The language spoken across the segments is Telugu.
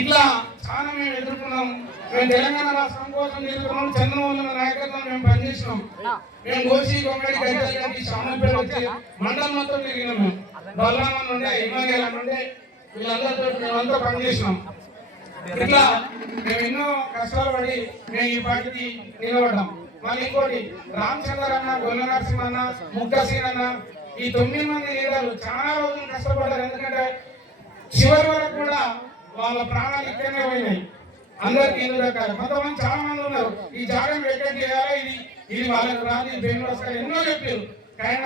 ఇట్లా చాలా మేము ఎదుర్కొన్నాం. మేము తెలంగాణ రాష్ట్రం కోసం ఎదుర్కొన్నాం. చంద్రబాబు నాయకత్వం మేము పనిచేసినాం. మేము గోసి కొమ్మడి గడ్డలకి శామపేట వచ్చి మండలం మొత్తం తిరిగినాం మేము. బలరామ నుండి హిమాలయాల నుండి వీళ్ళందరితో మేమంతా పనిచేసినాం. ఇట్లా మేము ఎన్నో కష్టాలు పడి మేము ఈ పార్టీకి నిలబడ్డాం. మళ్ళీ ఇంకోటి రామచంద్ర అన్న గొల్ల నరసింహ అన్న ముక్కసీన్ అన్న ఈ తొమ్మిది మంది లీడర్లు చాలా రోజులు కష్టపడ్డారు. ఎందుకంటే చివరి వరకు కూడా వాళ్ళ ప్రాణాలు ఇక్కడనే పోయినాయి. అందరికి ఎన్ని రకాలు కొంతమంది చాలా మంది ఉన్నారు. ఈ జాగం ఎక్కడ చేయాలా ఇది? ఇది వాళ్ళకి రాదు ఇది బెంగళూరు వస్తారు ఎన్నో చెప్పారు. కానీ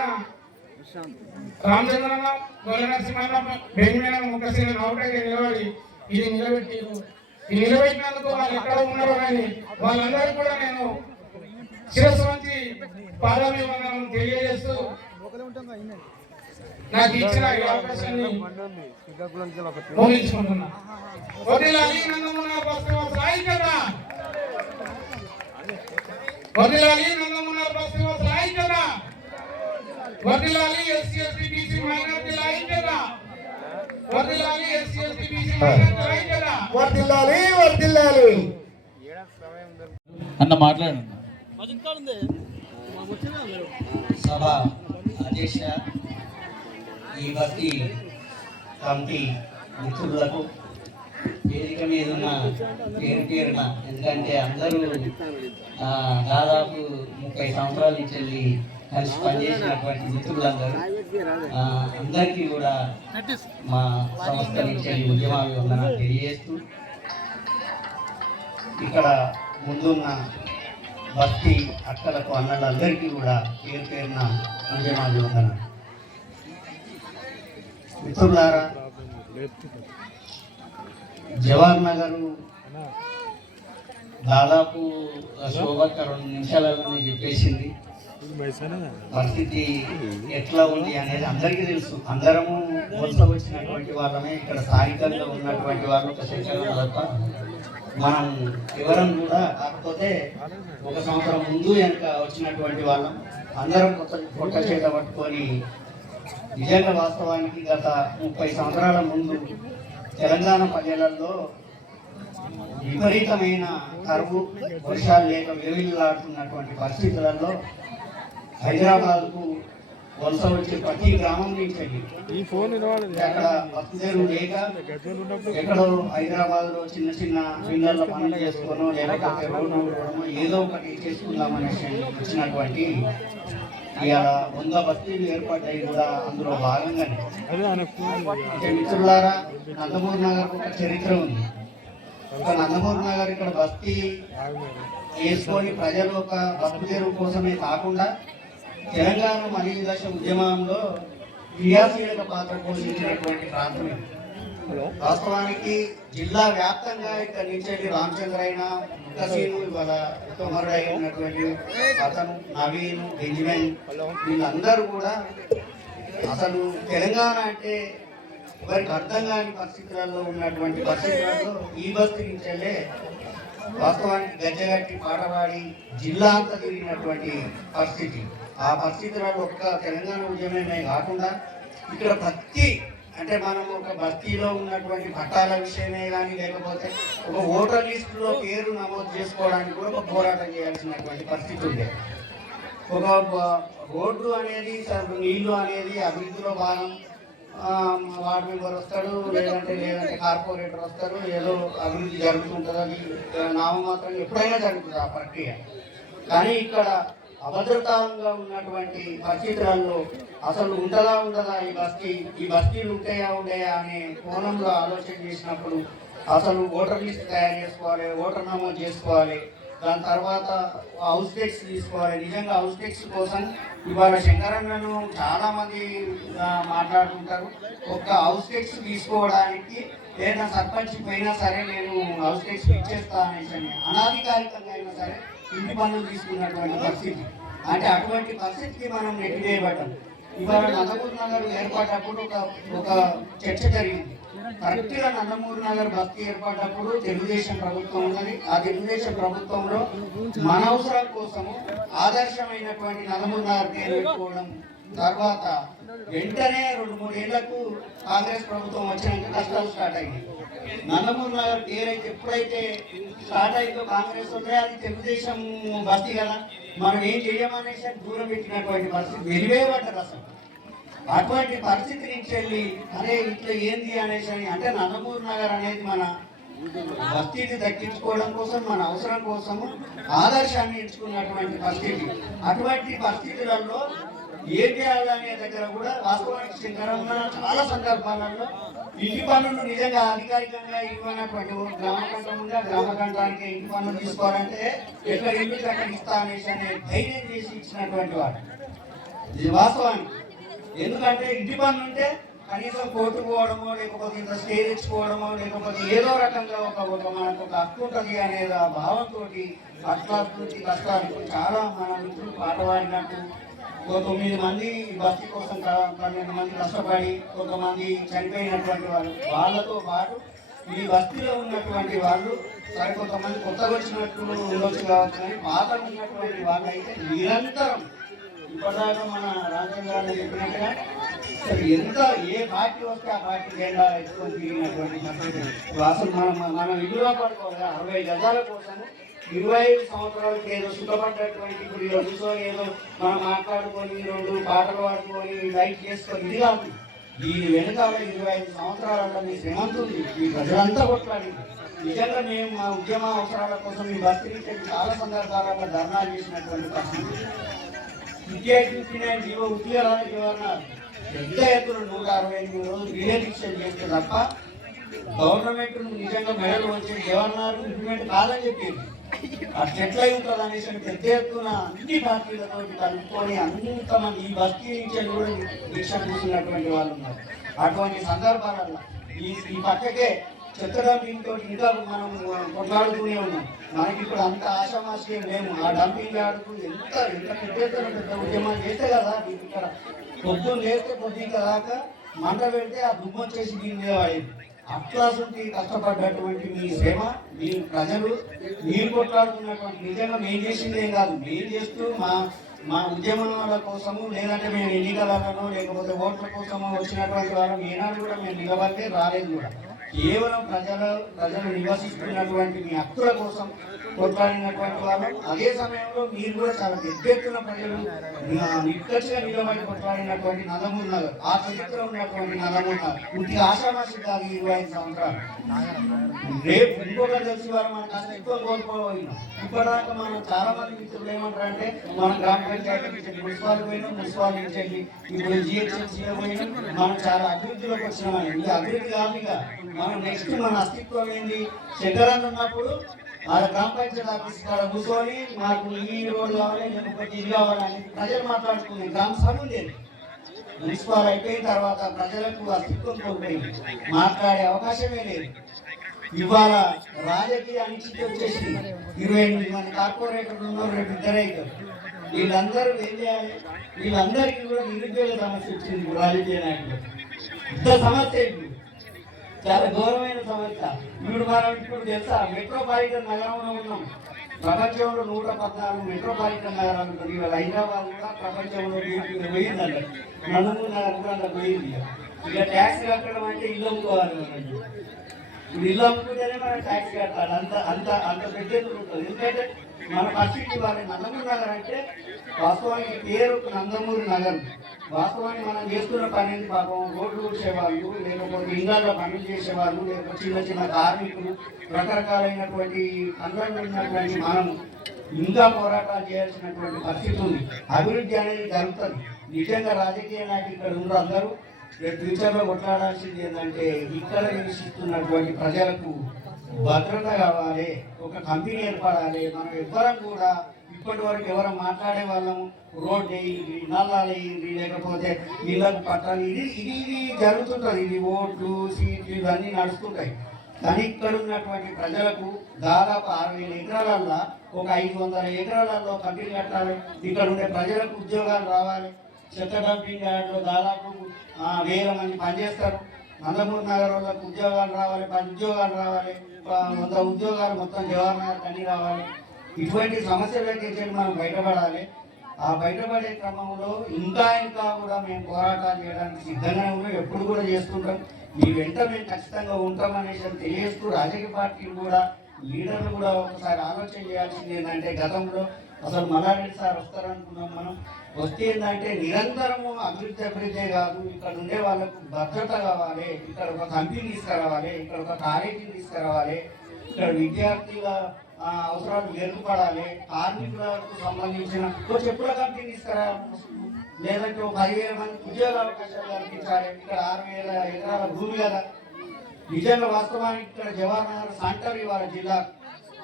రామచంద్రన్న గొల్ల నరసింహన్న బెంగళూరు ముక్కసీన అవుటగా నిలబడి ఇది నిలబెట్టి ఈ నిలబెట్టినందుకు వాళ్ళు ఎక్కడ ఉన్నారో కానీ వాళ్ళందరూ కూడా నేను శిరస్సు వంచి పాదాభివందనం తెలియజేస్తూ నాకు ఇచ్చిన ఈ అవకాశాన్ని ముగించుకుంటున్నా ఎస్సీ ఎస్టీ బీసీ మైనార్టీల ఎస్సీ ఎస్టీ బీసీ మైనార్టీల వర్దిల్లాలి వర్దిల్లాలి అన్న మాట్లాడండి. సభ అధ్యక్ష భక్తి కమిటీ మిత్రులకు వేదిక మీద ఉన్న పేరు పేరున ఎందుకంటే అందరూ దాదాపు ముప్పై సంవత్సరాల నుంచి వెళ్ళి కలిసి పనిచేసినటువంటి మిత్రులందరూ అందరికీ కూడా మా సంస్థ నుంచి వెళ్ళి ఉందని తెలియజేస్తూ ఇక్కడ ముందున్న భక్తి అక్కలకు అన్నలందరికీ కూడా పేరు పేరున ఉద్యమాభివందనాలు. మిత్రులారా జవహర్ నగర్ దాదాపు శోభక్క రెండు నిమిషాలలో చెప్పేసింది. పరిస్థితి ఎట్లా ఉంది అనేది అందరికీ తెలుసు. అందరము వలస వచ్చినటువంటి వాళ్ళమే ఇక్కడ స్థానికంగా ఉన్నటువంటి వాళ్ళు ఒక శంకరం తప్ప మనం వివరం కూడా కాకపోతే ఒక సంవత్సరం ముందు వెనక వచ్చినటువంటి వాళ్ళం. అందరం కొత్త కొత్త చేత పట్టుకొని నిజంగా వాస్తవానికి గత ముప్పై సంవత్సరాల ముందు తెలంగాణ ప్రజలలో విపరీతమైన కరువు వర్షాలు లేక వేవిల్లాడుతున్నటువంటి పరిస్థితులలో హైదరాబాద్కు వలస వచ్చే ప్రతి గ్రామం నుంచి అక్కడ వసతులు లేక ఎక్కడో హైదరాబాద్లో చిన్న చిన్న పిల్లల పనులు చేసుకోనో లేకపోతే రోడ్డు ఏదో ఒకటి చేసుకుందామనేసి వచ్చినటువంటి ఇవాళ వంద బస్తీలు ఏర్పడ్డాయి కూడా అందులో భాగంగానే మిత్రులారా నందమూరి నగర్ ఒక చరిత్ర ఉంది ఒక నందమూరి నగర్ ఇక్కడ బస్తీ వేసుకొని ప్రజలు ఒక బస్తు తెరువు కోసమే కాకుండా తెలంగాణ మలిన దశ ఉద్యమంలో క్రియాశీలక పాత్ర పోషించినటువంటి ప్రాంతం ఇది. వాస్తవానికి జిల్లా వ్యాప్తంగా ఇక్కడ నుంచి రామచంద్ర కసీను ఇవాళ కుమారుడై ఉన్నటువంటి అతను నవీన్ బెంజమిన్. వీళ్ళందరూ కూడా అసలు తెలంగాణ అంటే వారికి అర్థం కాని పరిస్థితులలో ఉన్నటువంటి పరిస్థితులలో ఈ బస్తీ నుంచెల్లే వాస్తవానికి గజ్జగట్టి పాటపాడి జిల్లా అంతా తిరిగినటువంటి పరిస్థితి. ఆ పరిస్థితులలో ఒక్క తెలంగాణ ఉద్యమమే కాకుండా ఇక్కడ ప్రతి అంటే మనం ఒక బస్తీలో ఉన్నటువంటి పట్టాల విషయమే కానీ లేకపోతే ఒక ఓటర్ లిస్టులో పేరు నమోదు చేసుకోవడానికి కూడా ఒక పోరాటం చేయాల్సినటువంటి పరిస్థితి ఉండే ఒక రోడ్డు అనేది నీళ్ళు అనేది అభివృద్ధిలో భాగం. వార్డు మెంబర్ వస్తాడు లేదంటే లేదంటే కార్పొరేటర్ వస్తారు ఏదో అభివృద్ధి జరుగుతుంటుంది అది నామమాత్రం ఎప్పుడైనా జరుగుతుంది ఆ ప్రక్రియ. కానీ ఇక్కడ అభద్రతంగా ఉన్నటువంటి పరిస్థితులలో అసలు ఉంటుందా ఉండదా ఈ బస్తీ ఈ బస్తీలు ఉంటాయా ఉండయా అనే కోణంలో ఆలోచన చేసినప్పుడు అసలు ఓటర్ లిస్ట్ తయారు చేసుకోవాలి ఓటర్ నమోదు చేసుకోవాలి దాని తర్వాత హౌస్ టెక్స్ తీసుకోవాలి. నిజంగా హౌస్ టెక్స్ కోసం ఇవాళ శంకరన్నను చాలామంది మాట్లాడుకుంటారు. ఒక్క హౌస్ టెక్స్ తీసుకోవడానికి లేదా సర్పంచ్ పోయినా సరే నేను హౌస్ టెక్స్ ఇచ్చేస్తా అనేసి అనధికారికంగా అనాధికారికంగా అయినా సరే ఇంటి పనులు తీసుకున్నటువంటి పరిస్థితి. అంటే అటువంటి పరిస్థితికి మనం నెట్టివేయబడ్డాం ఇవాళ నందమూరి నగర్ ఏర్పాటప్పుడు ఒక ఒక చర్చ జరిగింది. కరెక్ట్గా నందమూరి నగర్ బస్తీ ఏర్పాటప్పుడు తెలుగుదేశం ప్రభుత్వం ఉన్నది. ఆ తెలుగుదేశం ప్రభుత్వంలో మన అవసరం కోసము ఆదర్శమైనటువంటి నందమూరి నగర్ పేరు పెట్టుకోవడం తర్వాత వెంటనే రెండు మూడు ఏళ్ళకు కాంగ్రెస్ ప్రభుత్వం వచ్చినాక కష్టాలు స్టార్ట్ అయ్యాయి నందమూరి నగర్ ఏదైతే ఎప్పుడైతే స్టార్ట్ అయిందో కాంగ్రెస్ ఉంటే అది తెలుగుదేశం బస్తీ కదా. మనం ఏం చేయమనేసి దూరం పెట్టినటువంటి పరిస్థితి. వెలివేయబడ్డారు అసలు అటువంటి పరిస్థితి నుంచి వెళ్ళి అరే ఇట్లా ఏంది అనేసి అని అంటే నందమూరి నగర్ అనేది మన బస్తీని దక్కించుకోవడం కోసం మన అవసరం కోసము ఆదర్శాన్ని ఎంచుకున్నటువంటి పరిస్థితి. అటువంటి పరిస్థితులలో ఏం చేయాలనే దగ్గర కూడా వాస్తవానికి శంకరమ్మ చాలా సందర్భాలలో ఇంటి పనులు నిజంగా అధికారికంగా ఇవ్వనటువంటి ఓ గ్రామ ఉందా? ఇంటి పనులు తీసుకోవాలంటే ఎక్కడ ఇల్లు అక్కడ ఇస్తా అనేసి అనే ధైర్యం చేసి ఇచ్చినటువంటి వాడు. ఇది వాస్తవానికి. ఎందుకంటే ఇంటి పనులు ఉంటే కనీసం కోర్టు పోవడమో లేకపోతే ఇంత స్టే తెచ్చుకోవడమో లేకపోతే ఏదో రకంగా ఒక ఒక మనకు ఒక హక్కు ఉంటుంది అనే ఆ భావంతో అట్లా కష్టాలు చాలా మన మిత్రులు పాట పాడినట్టు ఒక తొమ్మిది మంది బస్తీ కోసం పన్నెండు మంది కష్టపడి కొంతమంది చనిపోయినటువంటి వాళ్ళు వాళ్ళతో పాటు ఈ బస్తీలో ఉన్నటువంటి వాళ్ళు సరే కొంతమంది కొత్తగా వచ్చినట్టు ఉండొచ్చు కావచ్చు కానీ పాత ఉన్నటువంటి వాళ్ళు అయితే నిరంతరం ఇప్పటిదాకా మన రాజ్యం గారు చెప్పినట్టుగా అసలు ఎంత ఏ పార్టీ వస్తే ఆ పార్టీ జెండా ఎత్తుకొని తిరిగినటువంటి అసలు మనం మనం ఇల్లు పడుకోవాలి అరవై గజాల కోసం ఇరవై ఐదు సంవత్సరాలకి ఏదో సుఖపడ్డటువంటి ఇప్పుడు ఈరోజు కూర్చొని ఏదో మనం మాట్లాడుకొని రెండు పాటలు పాడుకొని లైట్ చేసుకొని ఇది కాదు. దీని వెనకాల ఇరవై ఐదు సంవత్సరాలలో మీ శ్రమంతుంది మీ ప్రజలంతా కొట్లాడింది నిజంగా మేము మా ఉద్యమ అవసరాల కోసం మీ బస్తీ చాలా సందర్భాలలో ధర్నాలు చేసినటువంటి పరిస్థితి. విద్యా విద్యార్థి జీవో ఉద్యోగాలు ఎవరన్నారు పెద్ద ఎత్తున నూట అరవై ఎనిమిది రోజులు రిలే చేస్తే తప్ప గవర్నమెంట్ నిజంగా మెడలు వచ్చి ఎవరన్నారు ఇంప్లిమెంట్ కాదని చెప్పింది. అది ఎట్లా ఉంటుంది అనేసి అని పెద్ద ఎత్తున అన్ని పార్టీలతో కలుపుకొని అంతమంది ఈ భక్తి నుంచి కూడా దీక్ష కూర్చున్నటువంటి వాళ్ళు ఉన్నారు. అటువంటి సందర్భాలలో ఈ ఈ పక్కకే చెత్త డంపింగ్ ఇంకా మనం కొట్లాడుతూనే ఉన్నాం. మనకి ఇప్పుడు అంత ఆశామాషయం లేము. ఆ డంపింగ్ ఆడుతూ ఎంత ఎంత పెద్ద ఎత్తున పెద్ద ఉద్యమాలు చేస్తే కదా మీకు ఇక్కడ పొద్దున్న లేస్తే పొద్దున్న దాకా మంట పెడితే ఆ దుమ్ము వచ్చేసి దీని మీద పడేది కష్టపడ్డటువంటి మీ శ్రమ మీ ప్రజలు మీరు కొట్లాడుతున్నటువంటి నిజంగా మేము చేసింది ఏం కాదు. మేము చేస్తూ మా మా ఉద్యమాల కోసము లేదంటే మేము ఎన్నికలలో లేకపోతే ఓట్ల కోసము వచ్చినటువంటి వాళ్ళం ఏనాడు కూడా మేము నిలబడితే రాలేదు కూడా. కేవలం ప్రజల ప్రజలు నివసిస్తున్నటువంటి మీ హక్కుల కోసం కొట్లాడినటువంటి వారు అదే సమయంలో మీరు కూడా చాలా పెద్ద ఎత్తున ప్రజలు నిక్కచ్చిగా నిలబడి కొట్లాడినటువంటి నదమూరు నగర్ ఆ చరిత్ర ఉన్నటువంటి నదమూరు నగర్ పూర్తి ఆశామాసి కాదు ఇరవై ఐదు సంవత్సరాలు. రేపు ఇంకొకటి తెలిసి వారు మనం కాస్త ఎక్కువ కోల్పోయినాం. ఇప్పటిదాకా మనం చాలా మంది మిత్రులు ఏమంటారు అంటే మనం గ్రామ పంచాయతీ నుంచి మున్సిపాలిటీ పోయినాం మున్సిపాలిటీ నుంచి వెళ్ళి ఇప్పుడు జిహెచ్ఎంసీ పోయినాం. మనం చాలా అభివృద్ధిలోకి వచ్చినామని ఈ అభివృద్ధి కాదు ఇక. మనం నెక్స్ట్ మన అస్తిత్వం ఏంది? శంకరాన్ని ఉన్నప్పుడు వాళ్ళ గ్రామ పంచాయతీ ఆఫీస్ కాడ కూర్చొని మాకు ఈ రోడ్డు కావాలి లేకపోతే ఇది కావాలని ప్రజలు మాట్లాడుకునే గ్రామ సభ ఉండేది మున్సిపాల్ అయిపోయిన తర్వాత ప్రజలకు అస్తిత్వం కోల్పోయింది. మాట్లాడే అవకాశమే లేదు. ఇవాళ రాజకీయ అనిశ్చితి వచ్చేసింది. ఇరవై ఎనిమిది మంది కార్పొరేటర్లు ఉన్నారు రెండు ఇద్దరే వీళ్ళందరూ ఏం చేయాలి? వీళ్ళందరికీ కూడా నిరుద్యోగ సమస్య వచ్చింది రాజకీయ నాయకులు. పెద్ద సమస్య ఇప్పుడు చాలా ఘోరమైన సమస్య ఇప్పుడు మనం ఇప్పుడు తెలుసా? మెట్రోపాలిటన్ నగరంలో ఉన్నాం. ప్రపంచంలో నూట పద్నాలుగు మెట్రోపాలిటన్ నగరాలు ఉంటుంది ఇవాళ హైదరాబాద్ కూడా ప్రపంచంలో వీటికి పోయిందంట. నగరం కూడా అంత పోయింది. ఇక ట్యాక్స్ కట్టడం అంటే ఇల్లు అమ్ముకోవాలి మనం. ఇప్పుడు ఇల్లు అమ్ముకుంటేనే మనం ట్యాక్స్ కట్టాలి. అంత అంత అంత పెద్ద ఉంటుంది. ఎందుకంటే మన పరిస్థితి వారి నందమూరి నగర్ అంటే వాస్తవానికి పేరు నందమూరి నగర్. వాస్తవానికి మనం చేస్తున్న పని పాపం? రోడ్లు ఊడ్చేవాళ్ళు లేకపోతే ఇళ్ళల్లో పనులు చేసేవాళ్ళు లేకపోతే చిన్న చిన్న కార్మికులు రకరకాలైనటువంటి అందరం ఉన్నటువంటి మనం ఇంకా పోరాటాలు చేయాల్సినటువంటి పరిస్థితి ఉంది. అభివృద్ధి అనేది జరుగుతుంది. నిజంగా రాజకీయ నాయకులు ఇక్కడ ఉన్న అందరూ. ఫ్యూచర్లో కొట్లాడాల్సింది ఏంటంటే ఇక్కడ నివసిస్తున్నటువంటి ప్రజలకు భద్రత కావాలి ఒక కంపెనీ ఏర్పడాలి. మనం ఎవ్వరం కూడా ఇప్పటి వరకు ఎవరు మాట్లాడే వాళ్ళము రోడ్డు వేయండి నల్లాలు వేయండి లేకపోతే ఇళ్ళకు పట్టాలి. ఇది ఇది ఇది జరుగుతుంటుంది. ఇది ఓట్లు సీట్లు ఇవన్నీ నడుస్తుంటాయి. కానీ ఇక్కడ ఉన్నటువంటి ప్రజలకు దాదాపు ఆరు వేల ఎకరాలల్లో ఒక ఐదు వందల ఎకరాలలో కంపెనీ కట్టాలి. ఇక్కడ ఉండే ప్రజలకు ఉద్యోగాలు రావాలి. చెత్త కంపెనీ దాదాపు వేల మంది పనిచేస్తారు. నందమూరి నగరంలోకి వాళ్ళకు ఉద్యోగాలు రావాలి పది ఉద్యోగాలు రావాలి వంద ఉద్యోగాలు మొత్తం జవహర్ నగర్ రావాలి. ఇటువంటి సమస్యలకి మనం బయటపడాలి. ఆ బయటపడే క్రమంలో ఇంకా ఇంకా కూడా మేము పోరాటాలు చేయడానికి సిద్ధంగా ఉన్నాం. ఎప్పుడు కూడా చేస్తుంటాం. మీ వెంట మేము ఖచ్చితంగా ఉంటామనేసి తెలియజేస్తూ రాజకీయ పార్టీలు కూడా లీడర్లు కూడా ఒకసారి ఆలోచన చేయాల్సింది ఏంటంటే గతంలో అసలు మల్లారెడ్డి సార్ వస్తారనుకున్నాం మనం. వస్తే ఏంటంటే నిరంతరము అభివృద్ధి అభివృద్ధి కాదు. ఇక్కడ ఉండే వాళ్ళకు భద్రత కావాలి. ఇక్కడ ఒక కంపెనీ తీసుకురావాలి. ఇక్కడ ఒక కాలేజీ తీసుకురావాలి. ఇక్కడ విద్యార్థుల అవసరాలు మెరుగుపడాలి. కార్మికులకు సంబంధించిన ఓ చెప్పుల కంపెనీ తీసుకురా. లేదంటే ఒక పదివేల మంది ఉద్యోగ అవకాశాలు కల్పించాలి. ఇక్కడ ఆరు వేల ఎకరాల భూమి కదా. నిజంగా వాస్తవానికి ఇక్కడ జవహర్ నగర్ సెంటర్ ఇవాళ జిల్లా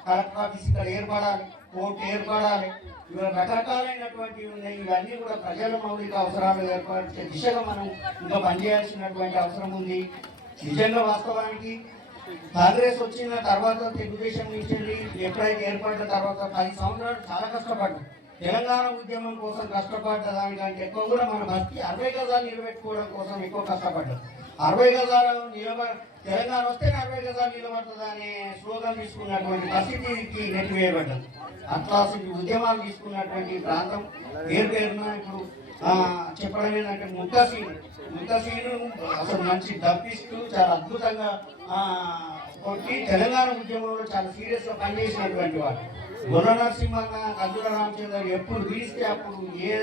కలెక్టర్ ఆఫీస్ ఇక్కడ ఏర్పడాలి. కోర్టు ఏర్పడాలి. ఇవాళ రకరకాలైనటువంటివి ఉన్నాయి. ఇవన్నీ కూడా ప్రజల మౌలిక అవసరాలు ఏర్పరిచే దిశగా మనం ఇంకా పనిచేయాల్సినటువంటి అవసరం ఉంది. నిజంగా వాస్తవానికి కాంగ్రెస్ వచ్చిన తర్వాత తెలుగుదేశం నుంచి ఎప్పుడైతే ఏర్పడిన తర్వాత పది సంవత్సరాలు చాలా కష్టపడ్డాం. తెలంగాణ ఉద్యమం కోసం కష్టపడ్డ దానికంటే ఎక్కువ కూడా మన బతికి అరవై గజాలు నిలబెట్టుకోవడం కోసం ఎక్కువ కష్టపడ్డాం. అరవై గజాలు నిలబ తెలంగాణ వస్తే అరవై గజాలు నిలబడుతుంది అనే స్లోగన్ తీసుకున్నటువంటి పరిస్థితికి నెట్టివేయబడ్డది అట్లాంటి ఉద్యమాలు తీసుకున్నటువంటి ప్రాంతం. పేరు పేరున ఇప్పుడు ఆ, చెప్పడం ఏంటంటే ముక్కసీను అసలు మంచి డబ్బిస్తూ చాలా అద్భుతంగా కొట్టి తెలంగాణ ఉద్యమంలో చాలా సీరియస్గా పనిచేసినటువంటి వాడు. గుర్ర నరసింహన్న కందుల రామచంద్ర ఎప్పుడు తీస్తే అప్పుడు ఏ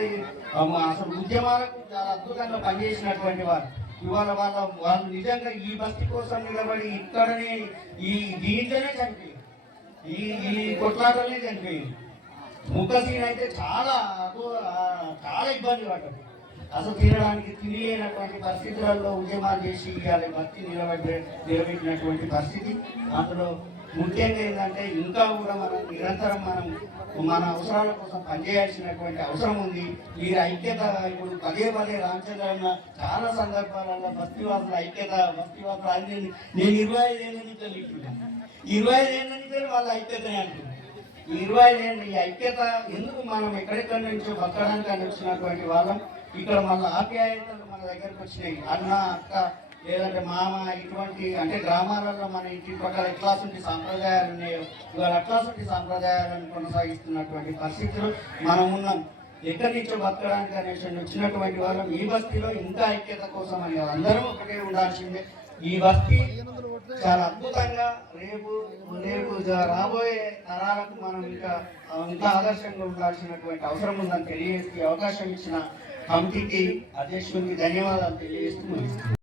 అసలు ఉద్యమాలకు చాలా అద్భుతంగా పనిచేసినటువంటి వారు ఇవాళ వాళ్ళ వాళ్ళు నిజంగా ఈ బస్తి కోసం నిలబడి ఇక్కడనే ఈ దీంట్లోనే చనిపోయి ఈ ఈ కొట్లాటలనే చనిపోయింది ముఖసీన్ అయితే చాలా చాలా ఇబ్బంది పడ్డాడు అసలు తినడానికి తినలేనటువంటి పరిస్థితులలో ఉద్యమాలు చేసి ఇవాళ భక్తి నిలబడి నిలబెట్టినటువంటి పరిస్థితి. అందులో ముఖ్యంగా ఏంటంటే ఇంకా కూడా మనం నిరంతరం మనం మన అవసరాల కోసం పనిచేయాల్సినటువంటి అవసరం ఉంది. మీరు ఐక్యత ఇప్పుడు పదే పదే రామచంద్రన్న చాలా సందర్భాలలో బస్తీవాసుల ఐక్యత బస్తీవాసులు అన్ని నేను ఇరవై ఐదు ఏళ్ళ నుంచి చెల్లింటున్నాను ఇరవై ఐదు ఏళ్ళ నుంచి వాళ్ళ ఐక్యతనే అంటున్నాను. ఇరవై ఐదేళ్ళ ఈ ఐక్యత ఎందుకు మనం ఎక్కడెక్కడి నుంచో బతకడానికి అని వచ్చినటువంటి వాళ్ళం? ఇక్కడ మళ్ళీ ఆప్యాయతలు మన దగ్గరకు వచ్చినాయి. అన్న అక్క లేదంటే మామ ఇటువంటి అంటే గ్రామాలలో మన ఇంటి పక్కల ఎట్లాసుంటి సాంప్రదాయాలు ఉన్నాయో ఇవాళ అట్లాసుంటి సాంప్రదాయాలను కొనసాగిస్తున్నటువంటి పరిస్థితులు మనం ఉన్నాం. ఎక్కడి నుంచో బతకడానికి అనేసి వచ్చినటువంటి వాళ్ళం ఈ బస్తీలో ఇంకా ఐక్యత కోసం అని అందరూ ఒకటే ఉండాల్సిందే. ఈ బస్తీ చాలా అద్భుతంగా రేపు రేపు రాబోయే తరాలకు మనం ఇంకా ఇంకా ఆదర్శంగా ఉండాల్సినటువంటి అవసరం ఉందని తెలియజేసి అవకాశం ఇచ్చిన కమిటీకి అధ్యక్షునికి ధన్యవాదాలు తెలియజేస్తూ